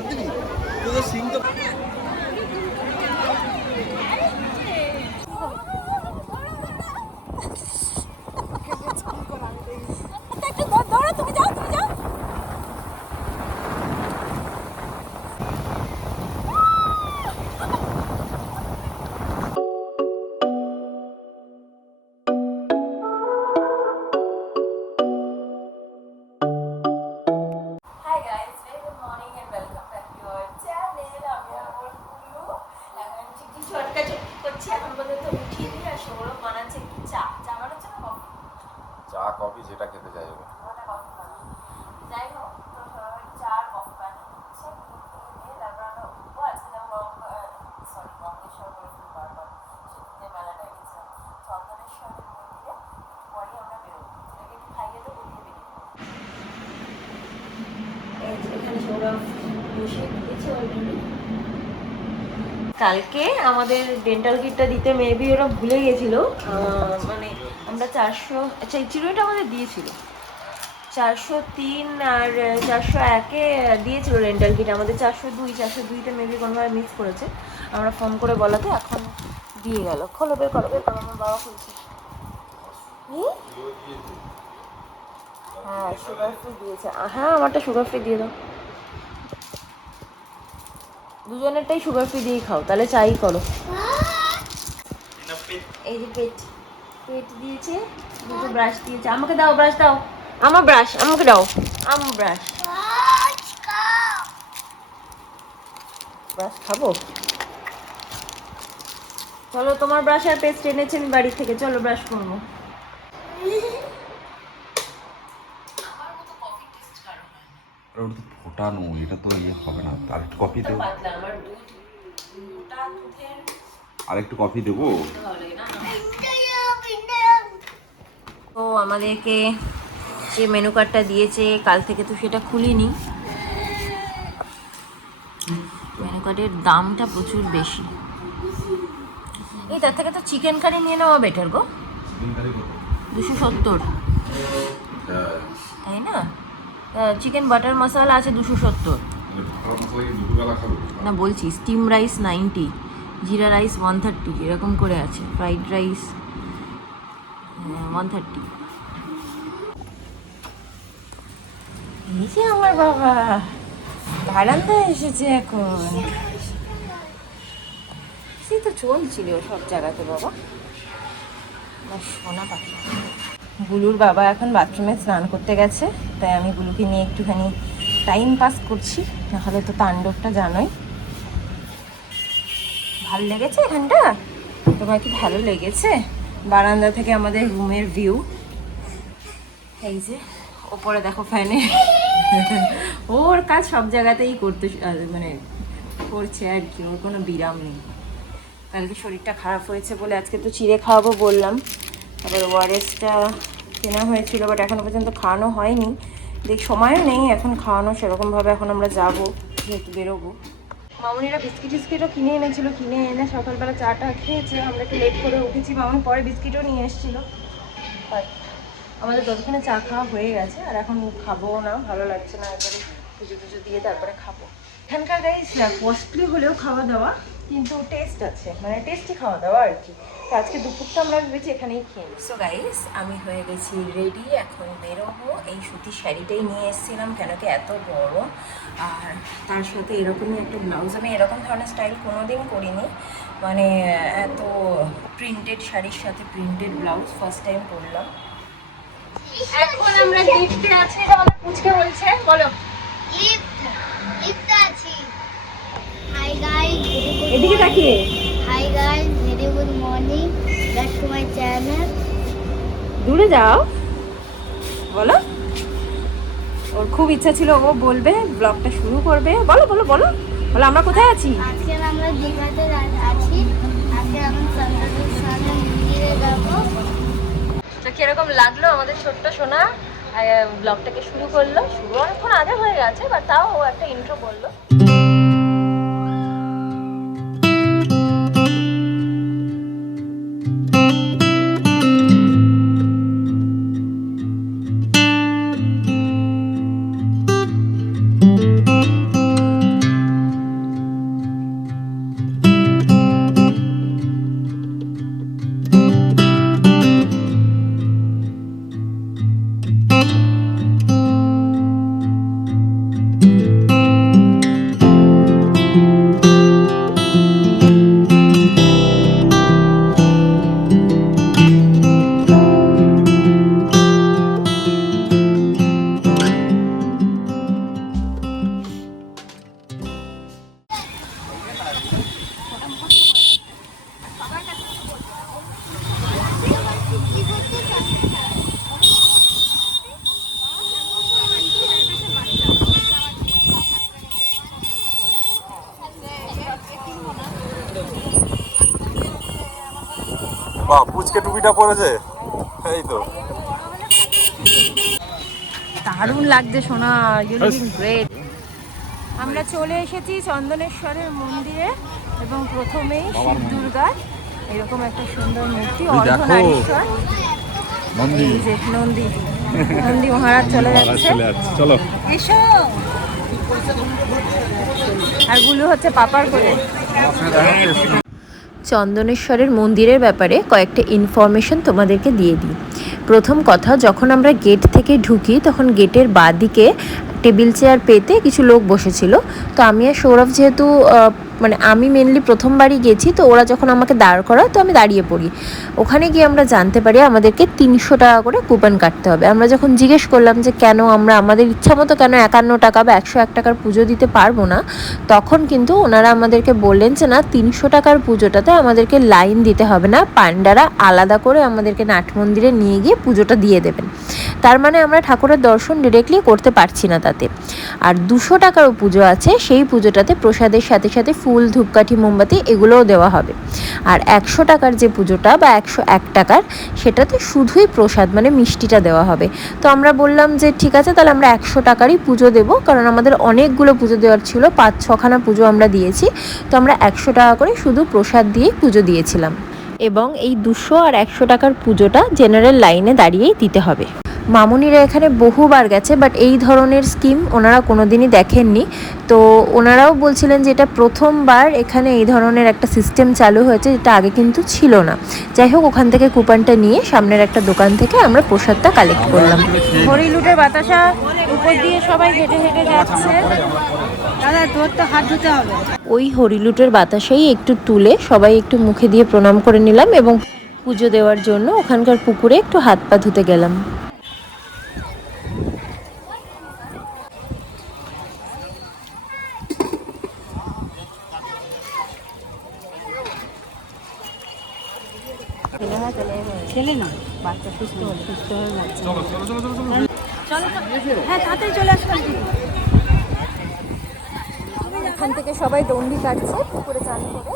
হাত দিবি তো সিং তো চা কফি যেটা খেতে চাইবে। যাই হোক, তো চা কফি বানিয়ে তারপর আমরা উঠবো। আজকে যাবো গঙ্গেশ্বর করে ফেলবো বারবার, সেদিনে মেলাটা গেছিলাম চন্দনেশ্বরের মন্দিরে। পরে আমরা বেরোবো, এটাকে একটু খাইয়ে তো ঘুরিয়ে বেরিয়ে এখানে সৌরভ বসে দিয়েছে অলরেডি। কালকে আমাদের ডেন্টাল কিটটা দিতে মেবি ওরা ভুলে গেছিল, মানে আমরা 400, আচ্ছা এই চিরুনিটা আমাদের দিয়েছিল 403 আর 401-এ দিয়েছিল ডেন্টাল কিট, আমাদের 402তে মেবি কোনোভাবে মিস করেছে। আমরা ফোন করে বলাতে এখন দিয়ে গেল। খোলো, বের করো বের করো, আমার বাবা খুলছে। হ্যাঁ সুগার ফ্রি দিয়েছে, হ্যাঁ আমারটা সুগার ফ্রি দিয়ে দাও, দুজনেরটাই সুগার ফ্রি দিয়েই খাও, তাহলে চাই করো। এই যে পেট দিয়েছে, দুটো ব্রাশ দিয়েছে। আমাকে দাও ব্রাশ, দাও আমার ব্রাশ, আমাকে দাও আমার ব্রাশ। ব্রাশ খাবো? চলো তোমার ব্রাশ আর পেস্ট এনেছি আমি বাড়ি থেকে, চলো ব্রাশ করবো। ফোটানো এটা তো ইয়ে হবে না, আর একটু কফি দেবো, আর একটু কফি দেবো। তো আমাদেরকে যে মেনু কার্ডটা দিয়েছে কাল থেকে তো সেটা খুলিনি। মেনু কার্ডের দামটা প্রচুর বেশি, এই তার থেকে তো চিকেন কারি নিয়ে নেওয়া বেটার গো। 270, তাই না? চিকেন বাটার মশলা আছে 270। না বলছি স্টিম রাইস 90, জিরা রাইস 130, এরকম করে আছে। Fried rice 130। এই যে আমার বাবা বারান্দায় এসেছে এখন। সে তো চলছিল সব জায়গাতে বাবা, সোনা পাখি। গুলুর বাবা এখন বাথরুমে স্নান করতে গেছে, তাই আমি গুলুকে নিয়ে একটুখানি টাইম পাস করছি, নাহলে তো তাণ্ডবটা জানোই। ভালো লেগেছে এখানটা? তোমার কি ভালো লেগেছে? বারান্দা থেকে আমাদের রুমের ভিউ। এই যে ওপরে দেখো ফ্যানে, ওর কাজ সব জায়গাতেই করতে মানে করছে আর কি, ওর কোনো বিরাম নেই। কালকে শরীরটা খারাপ হয়েছে বলে আজকে তো চিড়ে খাওয়াবো বললাম, আবার ওআরএসটা কেনা হয়েছিল, বাট এখনও পর্যন্ত খাওয়ানো হয়নি। দেখ সময়ও নেই এখন খাওয়ানো সেরকমভাবে, এখন আমরা যাবো যেহেতু বেরোবো। মামুনিরা বিস্কিটও কিনে এনেছিল, কিনে এনে সকালবেলা চাটা খেয়েছে। আমরা একটু লেট করে উঠেছি, মামুনি পরে বিস্কিটও নিয়ে এসেছিলো, বাট আমাদের ততক্ষণে চা খাওয়া হয়ে গেছে। আর এখন খাবো না, ভালো লাগছে না, একবারে পুজো দিয়ে তারপরে খাবো। এখানকার গাইস কস্টলি হলেও খাওয়া দাওয়া, কিন্তু টেস্ট আছে, মানে টেস্টি খাওয়া দাওয়া আর কি। তো আজকে দুপুরটা আমরা ভেবেছি এখানেই খেয়ে। সো গাইস আমি হয়ে গেছি রেডি, এখন বেরোবো। এই সুতির শাড়িটাই নিয়ে এসেছিলাম কেন কি এত গরম, আর তার সাথে এরকমই একটা ব্লাউজ। আমি এরকম ধরনের স্টাইল কোনোদিন করিনি, মানে এত প্রিন্টেড শাড়ির সাথে প্রিন্টেড ব্লাউজ ফার্স্ট টাইম পরলাম। এখন আমরা লিফটে আছি, আমাদের পুচকে বলছে বলো লিফটে আছি। হাই গাইস, এদিকে তাকিয়ে। Hi guys, very good morning, back to my channel. দূরে যাও বলো। ওর খুব ইচ্ছা ছিল ও বলবে, ব্লগটা শুরু করবে। বলো বলো বলো বলো আমরা কোথায় আছি? আজকে আমরা দীঘাতে আছি। আজকে আমরা চন্দ্রপুর সামনে মন্দিরে যাবো। তো কিরকম লাগলো আমাদের ছোট্ট সোনা ব্লগটাকে শুরু করলো? শুরু অনেকক্ষণ আগে হয়ে গেছে, বাট তাও ও একটা ইন্ট্রো বললো। বাহ, পুচকে টুপিটা পরেছে, এই তো। দারুণ লাগছে সোনা, ইউ লুকিং গ্রেট। আমরা চলে এসেছি চন্দনেশ্বরের মন্দিরে এবং প্রথমেই শিব দুর্গার এরকম একটা সুন্দর মূর্তি, অর্ধনারীশ্বর। এই যে নন্দী, নন্দী মহারাজ চলে যাচ্ছে। চলো। এসো। আর গুলো হচ্ছে পাপার কোলে। চন্দনেশ্বরের মন্দিরের ব্যাপারে কয়েকটা ইনফরমেশন তোমাদেরকে দিয়ে দিই। প্রথম কথা, যখন আমরা গেট থেকে ঢুকি তখন গেটের বাঁদিকে টেবিল চেয়ার পেতে কিছু লোক বসেছিল। তো আমি আর সৌরভ যেহেতু মানে আমি মেনলি প্রথমবারই গেছি, তো ওরা যখন আমাকে দাঁড় করায় তো আমি দাঁড়িয়ে পড়ি। ওখানে গিয়ে আমরা জানতে পারি আমাদেরকে 300 টাকা করে কুপন কাটতে হবে। আমরা যখন জিজ্ঞেস করলাম যে কেন, আমরা আমাদের ইচ্ছা মতো কেন 51 টাকা বা 101 টাকার পুজো দিতে পারবো না, তখন কিন্তু ওনারা আমাদেরকে বললেন যে না, 300 টাকার পুজোটাতে আমাদেরকে লাইন দিতে হবে না, পান্ডারা আলাদা করে আমাদেরকে নাট মন্দিরে নিয়ে গিয়ে পুজোটা দিয়ে দেবেন। তার মানে আমরা ঠাকুরের দর্শন ডিরেক্টলি করতে পারছি না তাতে। আর 200 টাকারও পুজো আছে, সেই পুজোটাতে প্রসাদের সাথে সাথে ফুল, ধূপকাঠি, মোমবাতি এগুলোও দেওয়া হবে। আর 100 টাকার যে পুজোটা বা 101 টাকার, সেটাতে শুধুই প্রসাদ মানে মিষ্টিটা দেওয়া হবে। তো আমরা বললাম যে ঠিক আছে, তাহলে আমরা 100 টাকারই পুজো দেবো, কারণ আমাদের অনেকগুলো পুজো দেওয়ার ছিল, 5-6খানা পুজো আমরা দিয়েছি। তো আমরা 100 টাকা করে শুধু প্রসাদ দিয়েই পুজো দিয়েছিলাম। এবং এই 200 আর 100 টাকার পুজোটা জেনারেল লাইনে দাঁড়িয়েই দিতে হবে। মামুনিরা এখানে বহুবার গেছে, বাট এই ধরনের স্কিম ওনারা কোনোদিনই দেখেননি। তো ওনারাও বলছিলেন যে এটা প্রথমবার এখানে এই ধরনের একটা সিস্টেম চালু হয়েছে, যেটা আগে কিন্তু ছিল না। যাই হোক, ওখান থেকে কুপনটা নিয়ে সামনের একটা দোকান থেকে আমরা প্রসাদটা কালেক্ট করলাম। হরিলুটের বাতাসা উপর দিয়ে সবাই হেঁটে হেঁটে যাচ্ছে। দাদা, তোর তো হাত ধুতে হবে। ওই হরিলুটের বাতাসেই একটু তুলে সবাই একটু মুখে দিয়ে প্রণাম করে নিলাম এবং পুজো দেওয়ার জন্য ওখানকার পুকুরে একটু হাত পা ধুতে গেলাম। ছেলে না, বাচ্চা সুস্থ হলে, সুস্থ হয়ে যাচ্ছে। চলো, হ্যাঁ তাড়াতাড়ি চলে আসবেন। এখান থেকে সবাই দণ্ডি কাটছে পুকুরে চান করে।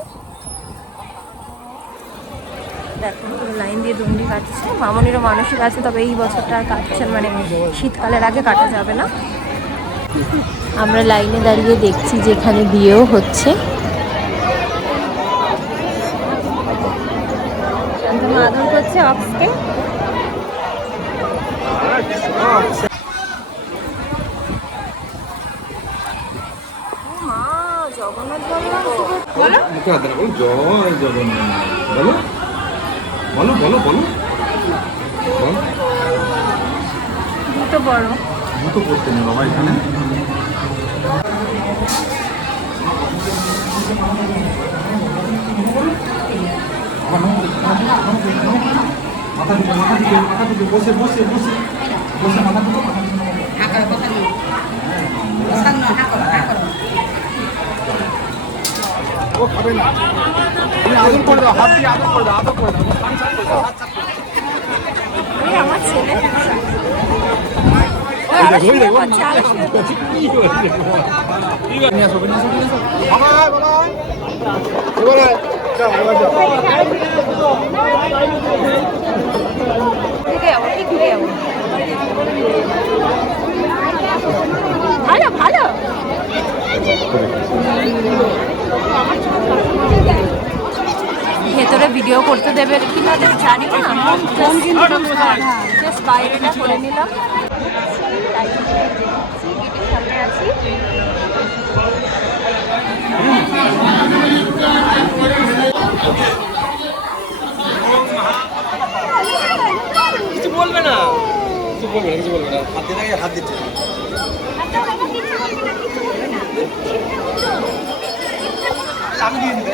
দেখো লাইন দিয়ে দণ্ডি কাটছে। মামনিরও মানসিক আছে, তবে এই বছরটা কাটছেন, মানে শীতকালের আগে কাটা যাবে না। আমরা লাইনে দাঁড়িয়ে দেখছি যে এখানে বিয়েও হচ্ছে। আদর করছে অক্সকে। মা জগন্নাথ বলো, জয় জগন্নাথ বলো, বলো বলো বলো। দুটো বড়, দুটো করতে নেই বাবা এখানে। মাথা দিকে মাথা দিকে মাথা দিকে বসে বসে বসে বসে মাথা দিকে মাথা দিকে। ও খাবে না, তুমি আদর করে দাও, হাত দিয়ে আদর করে দাও, আদর করে দাও, আমার ছেলে। ভালো ভালো। ভেতরে ভিডিও করতে দেবে কিনা জানি না, জাস্ট বাইরেটা করে নিলাম। সামনে আছি। কিছু বলবে না, কিছু বলবে না, কিছু বলবে না। হাত দিয়ে হাত দিচ্ছে। আমি দিয়ে দিই।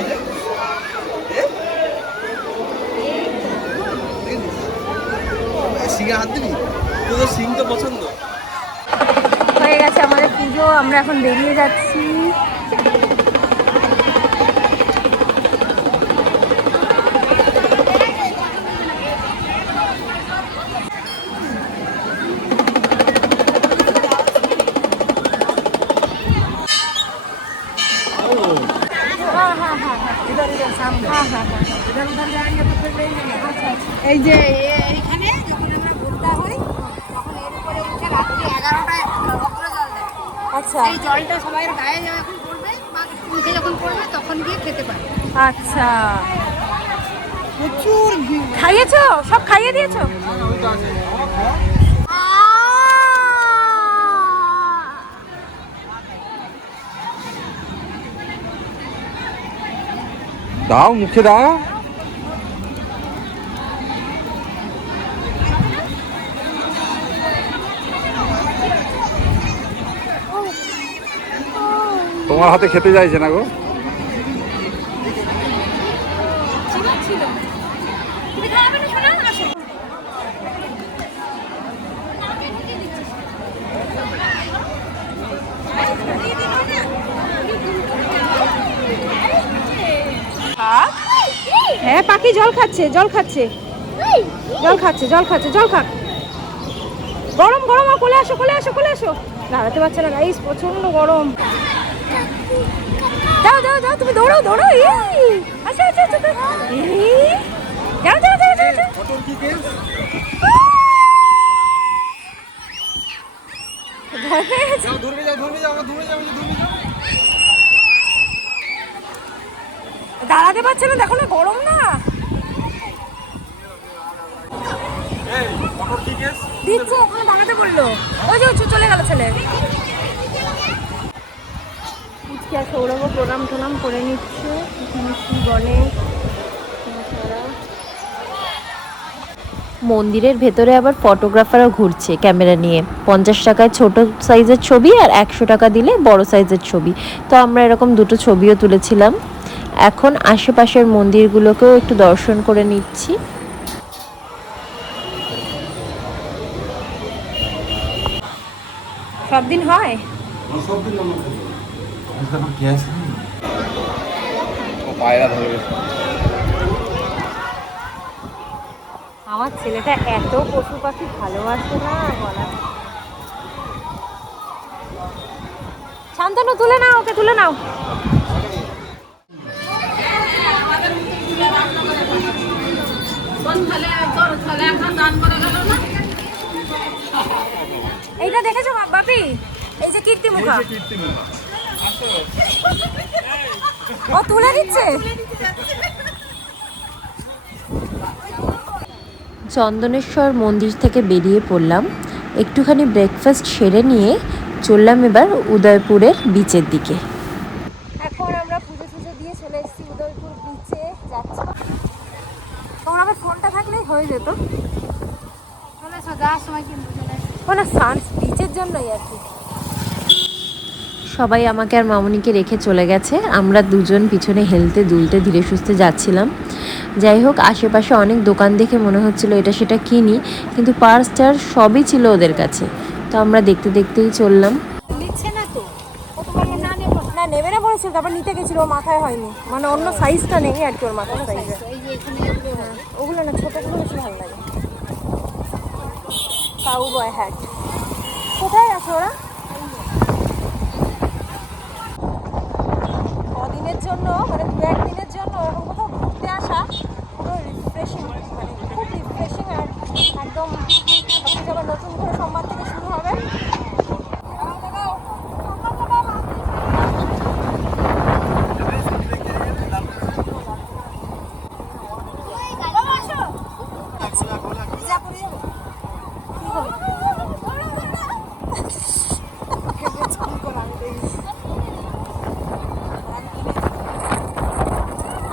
সিংহে হাত দিবি? তোদের সিং তো পছন্দ। হয়ে গেছে আমাদের পুজো, আমরা এখন বেরিয়ে যাচ্ছি। হ্যাঁ হ্যাঁ হ্যাঁ এই যে এইখানে যখন আমরা ভোরটা হই তখন এর উপরে উঠে রাত্রি 11টায় অগ্র জল দেয়। আচ্ছা এই জলটা সবাই গায়ে যখন পড়বে বা মুখে যখন পড়বে তখন গিয়ে খেতে পারে। আচ্ছা প্রচুর খাইয়েছো? সব খাইয়ে দিয়েছো? দাও মুখে দাও। তোমার হাতে খেতে চাইছে না গো। হ্যাঁ পাখি জল খাচ্ছে, জল খাচ্ছে, জল খাচ্ছে, জল খাচ্ছে, জল খাক। গরম গরম, কোলে আসো, কোলে আসো, কোলে আসো। দাঁড়াতে পারছে না গাইস, প্রচন্ড গরম। যাও যাও যাও, তুমি দৌড়াও দৌড়াও। আচ্ছা আচ্ছা আচ্ছা, যাও যাও যাও যাও যাও। ভয় পেয়ে গেছে। দূরে যাও, দূরে যাও, দূরে যাও, দূরে যাও। দাঁড়াতে পারছে না, দেখো না গরম না। দিচ্ছে, ওখানে দাঁড়াতে বললো। ওই যে চলে গেল ছেলে। সৌরভ প্রণাম টনাম করে নিচ্ছে। এখানে কি বলে মন্দিরের ভেতরে আবার ফটোগ্রাফারও ঘুরছে ক্যামেরা নিয়ে। 50 টাকায় ছোট সাইজের ছবি আর 100 টাকা দিলে বড় সাইজের ছবি। তো আমরা এরকম দুটো ছবিও তুলেছিলাম। এখন আশেপাশের মন্দিরগুলোকেও একটু দর্শন করে নিচ্ছি। সব দিন হয়? পায়রা ধরে আমার ছেলেটা এত পশু পাখি ভালোবাসে না বলা। শান্তনু তুলে নাও, ওকে তুলে নাও। এইটা দেখেছো বাপি? এই যে কীর্তি মুখা, ও তুলে দিচ্ছে। চন্দনেশ্বর মন্দির থেকে বেরিয়ে পড়লাম। একটুখানি ব্রেকফাস্ট সেরে নিয়ে চললাম এবার উদয়পুরের বিচের দিকে। এখন আমরা পুজো টুজো দিয়ে চলে এসেছি উদয়পুর বিচে যাচ্ছি। তোমার আবার ফোনটা থাকলেই হয়ে যেত। চলে এসো, যাওয়ার সময় কিন্তু চলে এসো। কোনো সানস বিচের জন্যই আর কি। সবাই আমাকে আর মামনিকে রেখে চলে গেছে। আমরা দুজন পিছনে হেলতে দুলতে ধীরে সুস্থে যাচ্ছিলাম। যাই হোক, আশেপাশে অনেক দোকান দেখে মনে হচ্ছিল এটা সেটা কিনি, কিন্তু পার্স টার সবই ছিল ওদের কাছে। তো আমরা দেখতে দেখতেই চললাম। নিচ্ছে না তো, ও তো বললো না নেবো না, নেবে না বলেছিল, তারপর নিতে গেছিল, ওর মাথায় হয়নি, মানে অন্য সাইজটা নেই আর কি ওর মাথার সাইজে। এই যে এখানে এগুলো হয়। ওগুলো না, ছোটোগুলো বেশি ভালো লাগে। কাউবয় হ্যাট কোথায় আছে ওরা? কদিনের জন্য, মানে 2-1 দিনের জন্য ওরকম কোথাও ঘুরতে আসা পুরো রিফ্রেশিং, মানে খুব রিফ্রেশিং। আর একদম সবকিছু আবার নতুন করে সোমবার থেকে শুরু হবে।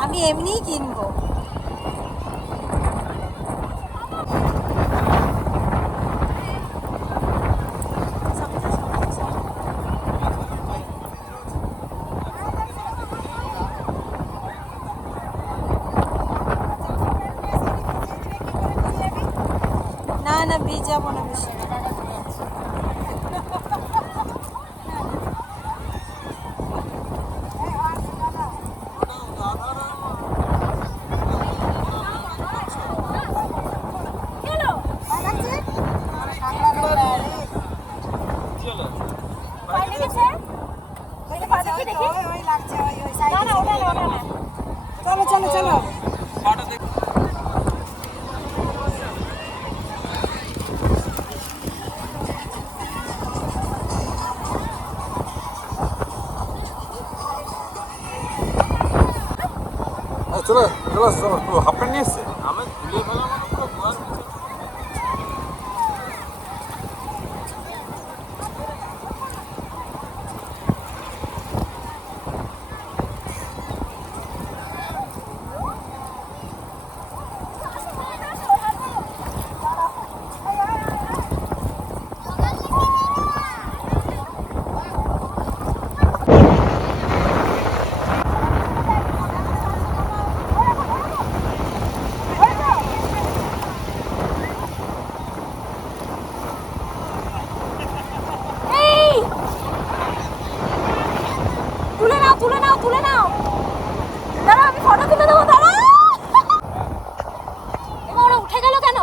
আমি এমনিই কিনবো। না না, বীজ যাবো না বেশি। চলো চলো চলো চলো চলো তো হাফ প্যান্ট নিয়ে এসছে আমি ভুলে ফেলাম আমার পুরো গোয়ার তুলে নাও দাঁড়া আমি ফটো তুলে দেবো দাঁড়া এবার ওরা উঠে গেল কেন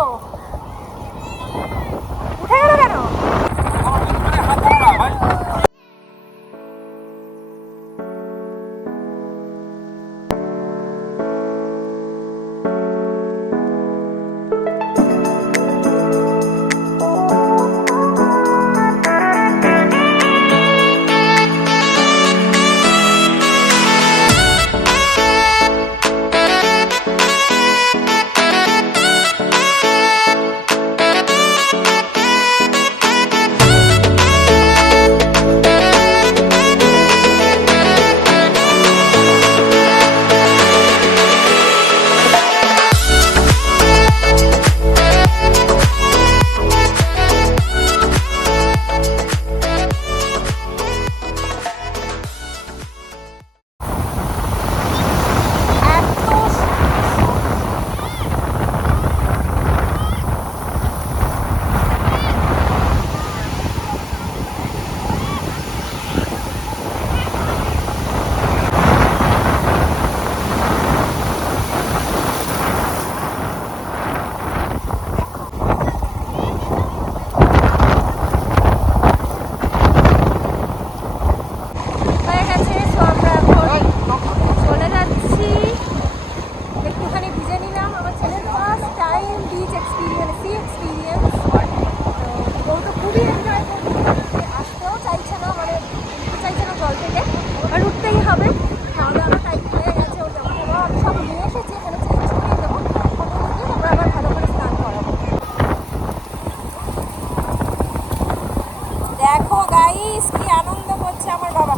দেখো গাইস কি আনন্দ করছে আমার বাবা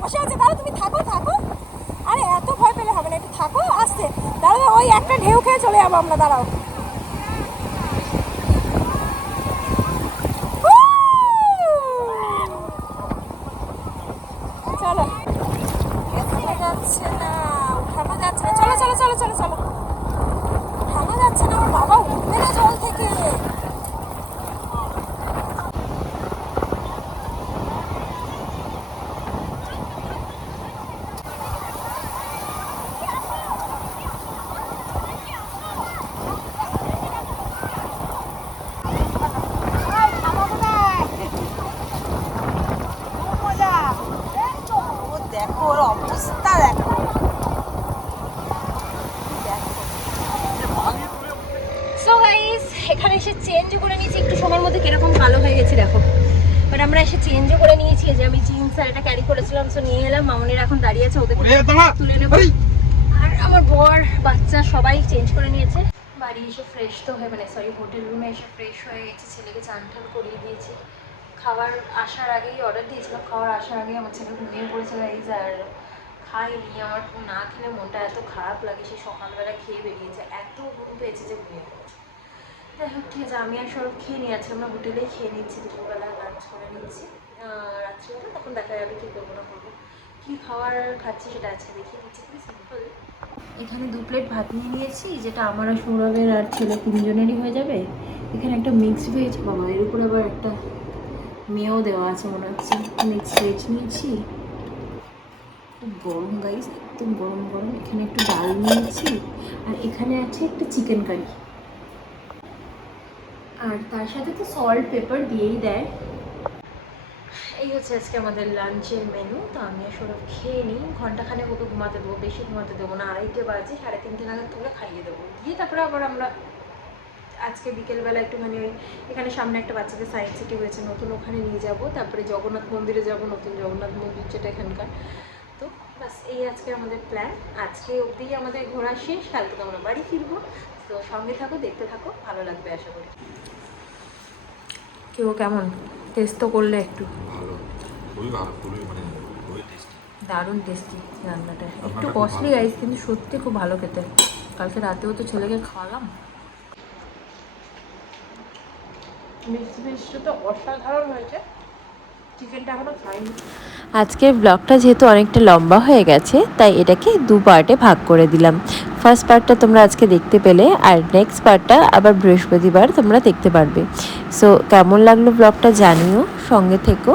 বসে আছে দাঁড়া তুমি থাকো আরে এত ভয় পেলে হবে না একটু থাকো আস্তে দাঁড়াও ওই একটা ঢেউ খেয়ে চলে যাবো আমরা দাঁড়াও চলো যাচ্ছে না উঠানো যাচ্ছে না চলো উঠানো যাচ্ছে না আমার বাবা উঠবে না জল থেকে দেখো ওর অবস্থা দেখো সো গাইস এখানে এসে চেঞ্জও করে নিয়েছি একটু সময়ের মধ্যে কিরকম কালো হয়ে গেছে দেখো বাট আমরা এসে চেঞ্জও করে নিয়েছি যে আমি জিন্স আর এটা ক্যারি করেছিলাম সো নিয়ে এলাম মামুনির এখন দাঁড়িয়ে আছে ওদের তুলে নেবো আর আমার বর বাচ্চা সবাই চেঞ্জ করে নিয়েছে বাড়ি এসে ফ্রেশ তো হয়ে মানে সরি হোটেল রুমে এসে ফ্রেশ হয়ে গেছে ছেলেকে চান টান করিয়ে দিয়েছি খাবার আসার আগেই অর্ডার দিয়েছিলাম খাবার আসার আগেই আমার ছেলে ঘুমিয়ে পড়েছে গাইজ আর খাইনি আমার না খেলে মনটা এত খারাপ লাগে সে সকালবেলা খেয়ে বেরিয়েছে এত ঘুম পেয়েছে যে ঘুমিয়ে পড়েছে যাই হোক ঠিক আছে আমি আর সব খেয়ে নিয়ে আছি আমরা হোটেলেই খেয়ে নিচ্ছি দুপুরবেলা লাঞ্চ করে নিচ্ছি রাত্রিবেলা তখন দেখা যাবে কী করবো না করবো কী খাবার খাচ্ছি সেটা আজকে দেখিয়ে দিচ্ছি খুবই সিম্পল এখানে 2 প্লেট ভাত নিয়ে নিয়েছি যেটা আমার আর সৌরভের আর ছেলে 3 জনেরই হয়ে যাবে এখানে একটা মিক্সড ভেজ বাবা এর উপর আবার একটা মেয়েও দেওয়া আছে মনে হচ্ছে মিক্সড ভেজ নিয়েছি খুব গরম গাইস একদম গরম এখানে একটু ডাল নিয়েছি আর এখানে আছে একটা চিকেন কারি আর তার সাথে তো সল্ট পেপার দিয়েই দেয়। এই হচ্ছে আজকে আমাদের লাঞ্চের মেনু। তো আমি আর সৌরভ খেয়ে নিই, ঘন্টাখানেক ওকে ঘুমাতে দেবো, বেশি ঘুমাতে দেবো না, 2:30 বাজে, 3:30 নাগাদ তুলে খাইয়ে দেবো, দিয়ে তারপরে আবার আমরা আজকে বিকেলবেলা একটুখানি ওই এখানে সামনে একটা বাচ্চাদের সায়েন্স সিটি হয়েছে নতুন, ওখানে নিয়ে যাব, তারপরে জগন্নাথ মন্দিরে যাব, নতুন জগন্নাথ মন্দির যেটা এখানকার। তো বাস এই আজকে আমাদের প্ল্যান। আজকে অবধি আমাদের ঘোরা শেষ, কালকে তো আমরা বাড়ি ফিরবো। তো সঙ্গে থাকো, দেখতে থাকো, ভালো লাগবে আশা করি। কেউ কেমন টেস্ট তো করলে একটু? ভালো, খুবই ভালো, খুবই মানে খুবই টেস্টি। দারুণ টেস্টি রান্নাটা, একটু কস্টলি গাইস কিন্তু সত্যি খুব ভালো খেতে। কালকে রাতেও তো ছেলেকে খাওয়ালাম। মিক্স ভেজটা তো অসাধারণ হয়েছে, চিকেনটা এখনো খাইনি। আজকের ব্লগটা যেহেতু অনেকটা লম্বা হয়ে গেছে তাই এটাকে 2 পার্টে ভাগ করে দিলাম। ফার্স্ট পার্টটা তোমরা আজকে দেখতে পেলে, আর নেক্সট পার্টটা আবার বৃহস্পতিবার তোমরা দেখতে পারবে। সো কেমন লাগলো ব্লগটা জানিও, সঙ্গে থেকো,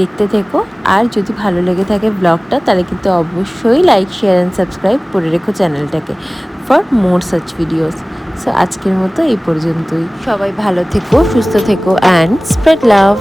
দেখতে থেকো। আর যদি ভালো লেগে থাকে ব্লগটা তাহলে কিন্তু অবশ্যই লাইক, শেয়ার অ্যান্ড সাবস্ক্রাইব করে রেখো চ্যানেলটাকে for more such videos. So আজকের মতো এই পর্যন্তই। সবাই ভালো থেকো, সুস্থ থেকো অ্যান্ড স্প্রেড লাভ।